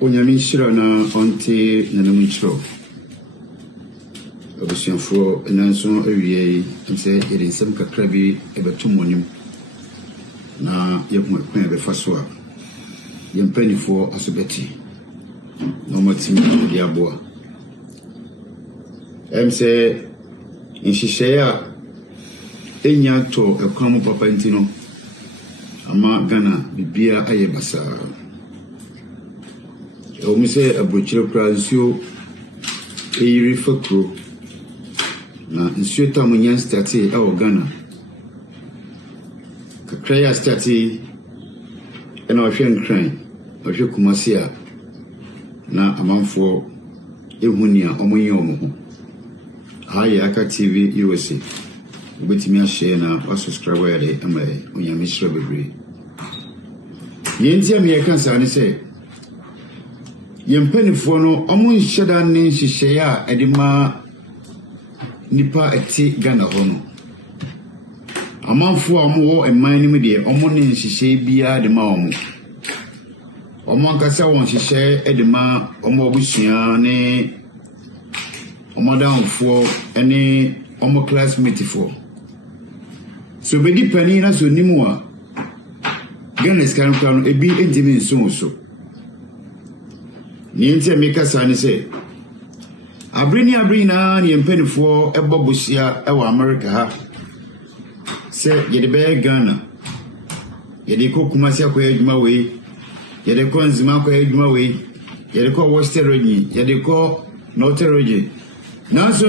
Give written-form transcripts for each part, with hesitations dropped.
Onyami shira na onte na namunchro. Obusianfo nanso awie nse yedensem kakra bi ebetumonim na yekuma kwan ebefa so a yempanifo asobeti no matimi di aboa emse nhihyeya enya to ekwamu papa ntino ama Ghana bibia ayebasa omise abrochire prancio eyiri fakro na nsuo tamunyan stati e Ghana kakra stati ena ohwenkran ohwe kumasia na amanfo ehunia omonye omo haya aka TV USA ubetimi share na subscribe ya de ama onyamishro bebre yentia me kansa ne se yempanifo no omo nhyedan ne nhyehyɛ a edima nipa eti Ghana hono amanfo a mo wo eman nim de omo ne nhyehyɛ bia de ma omo ankasa won nhyehyɛ edima omo obusua ne omo downfo ene omo classmate fo so be di pani na so nimu a Ghana skan kan ebi entimi nso so ni ente me kasa ne se abrina ni empanifo ebobosia ewa America ha se yede be Ghana yede ko kumasi akoya adwuma we yede ko nzima akoya adwuma we yede ko Western yede ko Northern na so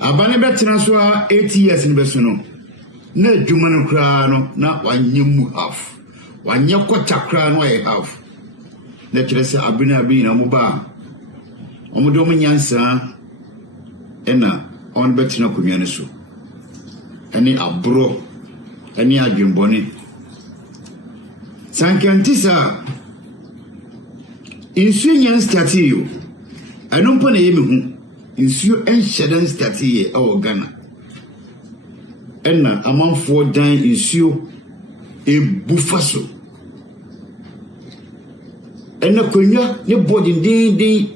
abane betena so a 8 years ni beso no na adwuma no kra no na wanyemu half wanye ko takra no aye half na kire se abrina mo ba omodo mo nyansa ena on betena konwa ne so eni abro eni adwumbone sankantisa insu nyan stati yo eno mpo na yemi hu insu enhyedan stati ye Ghana ena amanfo dan insu ebufaso ena konwa ne body din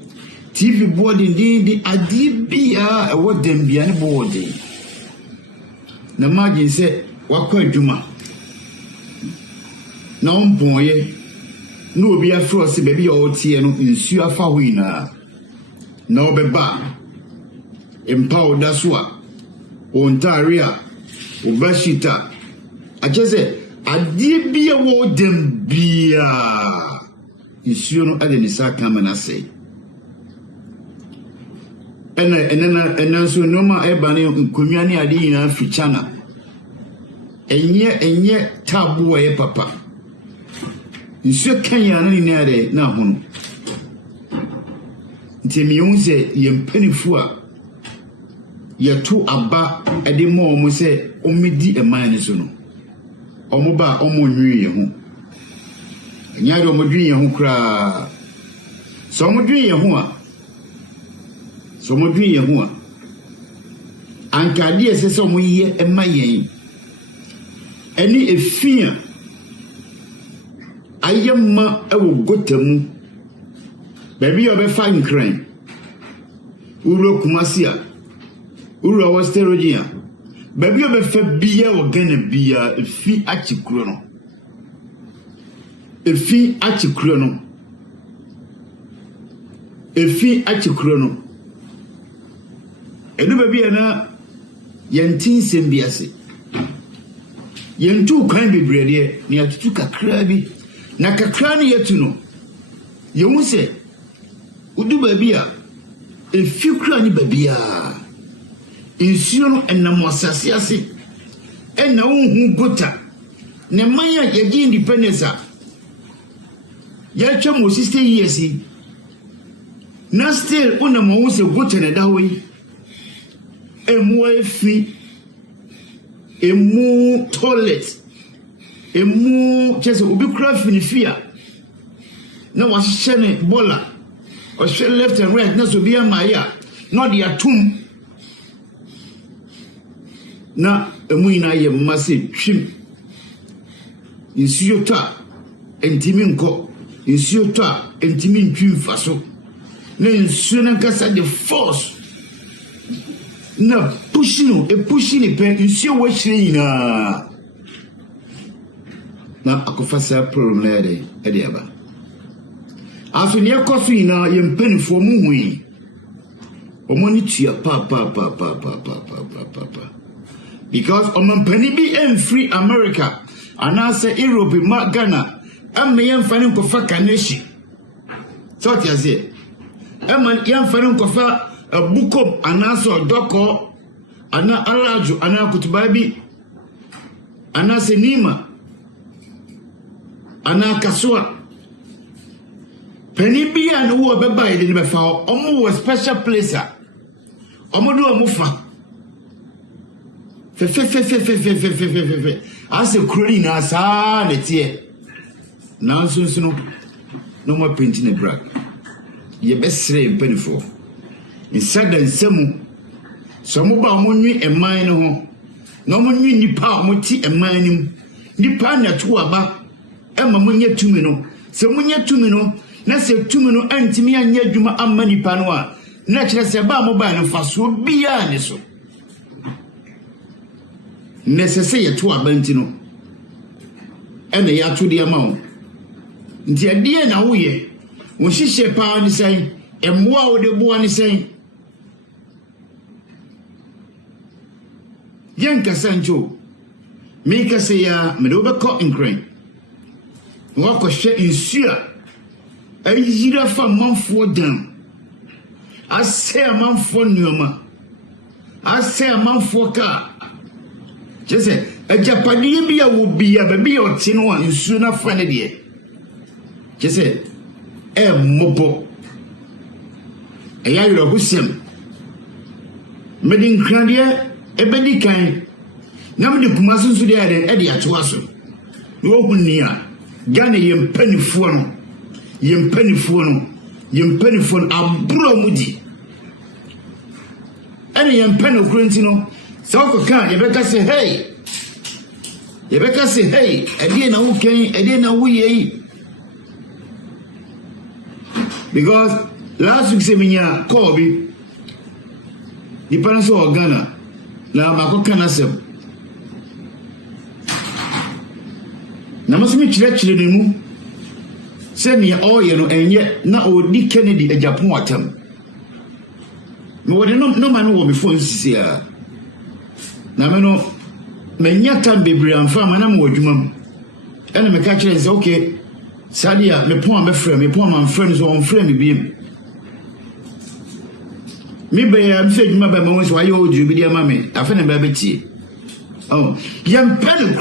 TV body din adibia ewo dembia ne body na magin se wakwa adwuma na ombonye na obi afro se baby o tie no nsu afa ho ina na obeba empower daswa ontaria ebashita ajeze adibia wo dembia nsu no ade ni saka manase ena so noma ebane nkonwa ne ade ina fichana enye tabu e papa nsu kanya na ni ade na hono ntemi yonse yempanifu a yetu aba ade mo mo se omedi eman ne so no omo ba omo nwi ye ho nyaade omo dwi ye ho kra so omo dwi ye ho a ankade ese omo ye ema yen eni efia ayema ewo gotamu baby obefa nkran uro kumasia uro Western baby obefa biya wo Ghana biya efi achikuro no edu baby na yentin sembiase yentu kan bebrede ne atutu kakra bi na kakra ne yetu no yewu se udu baby a efi kra ni baby a insuo no enam asase ase ena unhu gota ne manya yegi independence a ya twa mo 60 years na still unam wo se gota na dawe emu efi emu toilet emu chese obi kra finifia na washene bola o she left and right na so bia maya no de atum na emu ina ye mase twim insuota entimi nko nsuo to a ntimi ntwi mfaso na nsuo na nkasa the force na pushing pe nsuo wo hire nyina na akofasa problem na ede aba aso ne kofi na ye mpanifo mu hui omoni tua pa because omampani bi free America anase Europe ma Ghana am yem fani ko fa kaneshi so ti azie am yem fani ko fa bukom anaso doko ana araju ana kutubabi anase nima ana kaswa pani bi an wo beba ide ni befa omo wo special place a omo do omo fa fe as a crony na sa ne tie na nso no more painting a brag ye besre mpanifo inside nsemu so mo ba mo nwi eman ne ho na mo nwi nipa mo ti eman nim nipa na to aba ema mo nya tumi no se mo nya tumi no na se tumi no antimi anya adwuma amma nipa no a na kire se ba mo ba ne faso bia ne so necessary ye to abanti no ene ya to de ama nti ade na wo ye wo hihye pa ni sen emwa wo de boa ni sen yanka sancho me ka se ya me do be ko incrane wo ko hye insua ayira fa manfo dan ase manfo nyoma ase manfo ka jese ajapadi bia wo bia ba bia oti no nsu na fa ne de jese mobo eya yoro husem medin kradia ebedi kan na me de kumaso su de ade e de ato aso wo hunia gane yempanifo no abro mudi ene yempano krentino so ko kan yebeka se hey ade na wo kan ade na wo yi because last week seminya Kobe the parents of Ghana na makokana sem na musumi chire ne mu se ne oye no enye na odi Kennedy e Japan watam me wodi no man wo me phone sisi a na me no menya tam bebre amfa ma na mo adwuma ene me ka chire se okay sadia me pon be frame me pon man friends on frame bi me be am se adwuma ba ma wo so aye odu bi dia ma me afa na ba betie oh yempano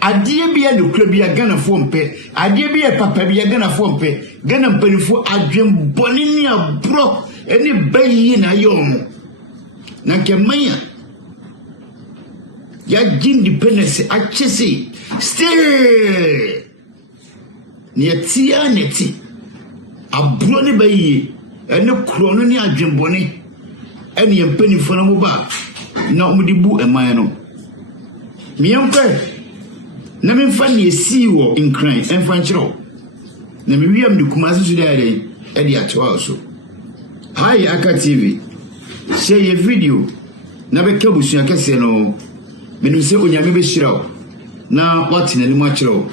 adie bia no kra bia Ghana fo mpe adie bia papa bia Ghana fo mpe Ghana mpanifo adwem boni ni abro eni bayi na yom na kemanya ya independence achese still ni atia neti abro ne bayi eni kro no ni adwem boni eni mpanifo no ba na umudibu eman no miempe na memfa ne esi wo incline emfa nchiro na me wiam de kumaso su dai e de atoa so hi Accra TV share your video na be kabusu akese no menum se onyame be shirawo na watine ni mu achiro